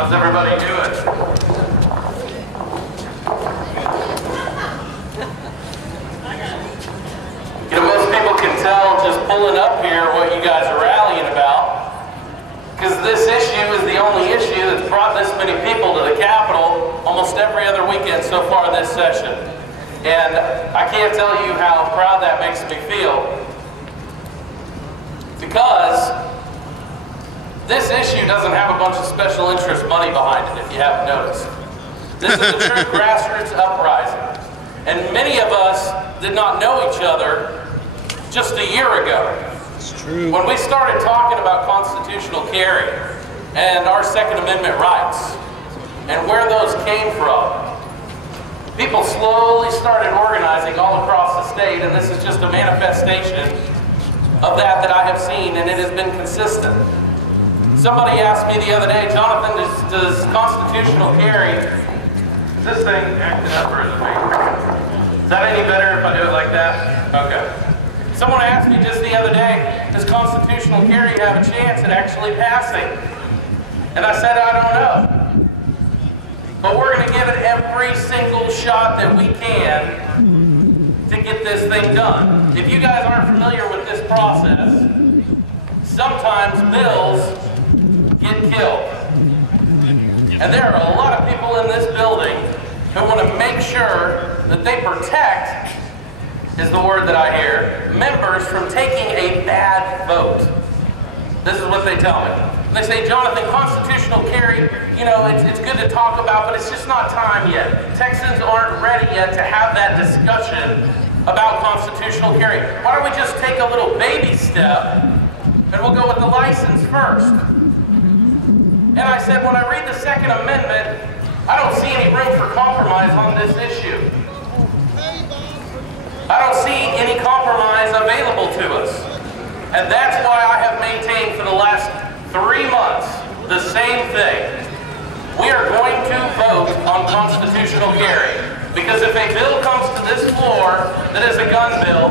How's everybody doing? You know, most people can tell just pulling up here what you guys are rallying about, because this issue is the only issue that's brought this many people to the Capitol almost every other weekend so far this session. And I can't tell you how proud that makes me feel, because this issue doesn't have a bunch of special interest money behind it, if you haven't noticed. This is a true grassroots uprising. And many of us did not know each other just a year ago. It's true. When we started talking about constitutional carry and our Second Amendment rights and where those came from, people slowly started organizing all across the state, and this is just a manifestation of that I have seen, and it has been consistent. Somebody asked me the other day, Jonathan, does constitutional carry, is this thing acting up or is it me? Is that any better if I do it like that? Okay. Someone asked me just the other day, does constitutional carry have a chance at actually passing? And I said, I don't know. But we're going to give it every single shot that we can to get this thing done. If you guys aren't familiar with this process, sometimes bills get killed. And there are a lot of people in this building who want to make sure that they protect, is the word that I hear, members from taking a bad vote. This is what they tell me. They say, Jonathan, constitutional carry, you know, it's good to talk about, but it's just not time yet. Texans aren't ready yet to have that discussion about constitutional carry. Why don't we just take a little baby step and we'll go with the license first? And I said, when I read the Second Amendment, I don't see any room for compromise on this issue. I don't see any compromise available to us. And that's why I have maintained for the last 3 months the same thing. We are going to vote on constitutional carry. Because if a bill comes to this floor that is a gun bill,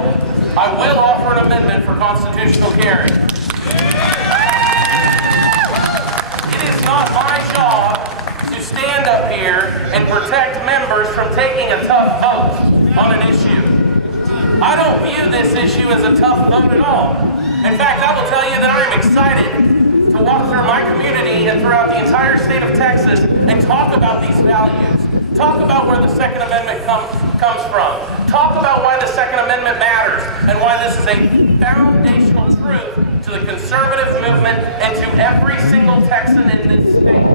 I will offer an amendment for constitutional carry. It is not my job to stand up here and protect members from taking a tough vote on an issue. I don't view this issue as a tough vote at all. In fact, I will tell you that I am excited to walk through my community and throughout the entire state of Texas and talk about these values. Talk about where the Second Amendment comes from. Talk about why the Second Amendment matters and why this is a foundational truth to the conservative movement and to every single Texan in this state.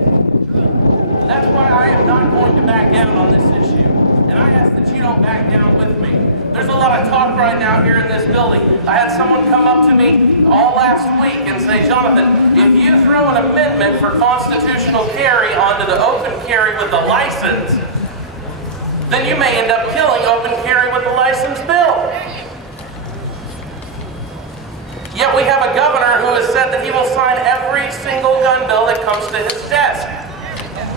That's why I am not going to back down on this issue. And I ask that you don't back down with me. There's a lot of talk right now here in this building. I had someone come up to me all last week and say, Jonathan, if you throw an amendment for constitutional carry onto the open carry with the license, then you may end up killing open carry with the license bill. Yet we have a governor who has said that he will sign every single gun bill that comes to his desk.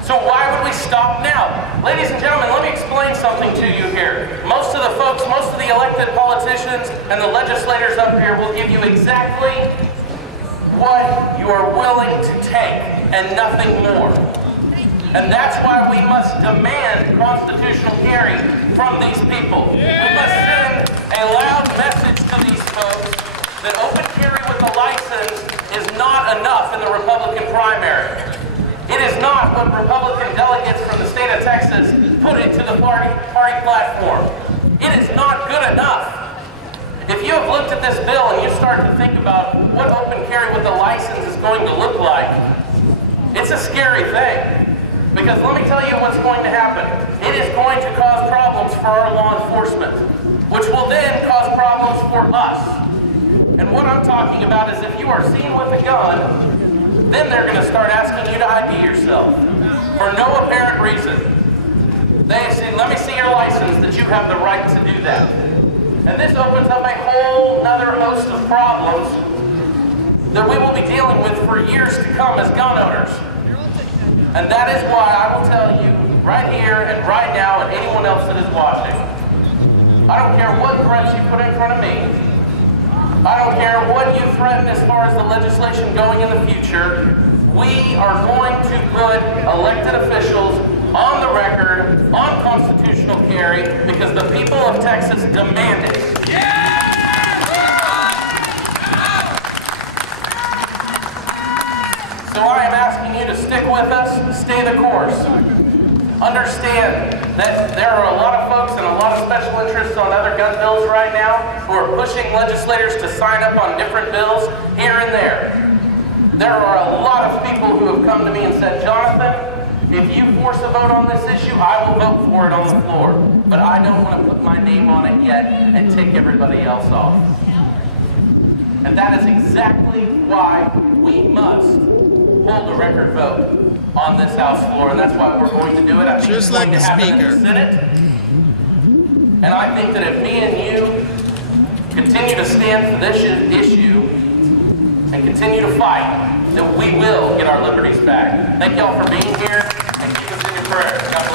So why would we stop now? Ladies and gentlemen, let me explain something to you here. Most of the folks, most of the elected politicians and the legislators up here will give you exactly what you are willing to take and nothing more. And that's why we must demand constitutional carry from these people. We must send a loud message to these folks that open carry with a license is not enough in the Republican primary. It is not what Republican delegates from the state of Texas put into the party platform. It is not good enough. If you have looked at this bill and you start to think about what open carry with a license is going to look like, it's a scary thing. Because let me tell you what's going to happen. It is going to cause problems for our law enforcement, which will then cause problems for us. And what I'm talking about is if you are seen with a gun, then they're going to start asking you to ID yourself for no apparent reason. They say, let me see your license that you have the right to do that. And this opens up a whole other host of problems that we will be dealing with for years to come as gun owners. And that is why I will tell you right here and right now and anyone else that is watching, I don't care what threats you put in front of me. I don't care what you threaten as far as the legislation going in the future. We are going to put elected officials on the record, on constitutional carry, because the people of Texas demand it. So I am asking you to stick with us, stay the course. Understand that there are a lot of folks and a lot of special interests on other gun bills right now who are pushing legislators to sign up on different bills here and there. There are a lot of people who have come to me and said, Jonathan, if you force a vote on this issue, I will vote for it on the floor. But I don't want to put my name on it yet and take everybody else off. And that is exactly why we must hold a record vote on this House floor, and that's why we're going to do it. I think Just it's going like to the happen Speaker. in the Senate. And I think that if me and you continue to stand for this issue and continue to fight, that we will get our liberties back. Thank y'all for being here, and keep us in your prayers.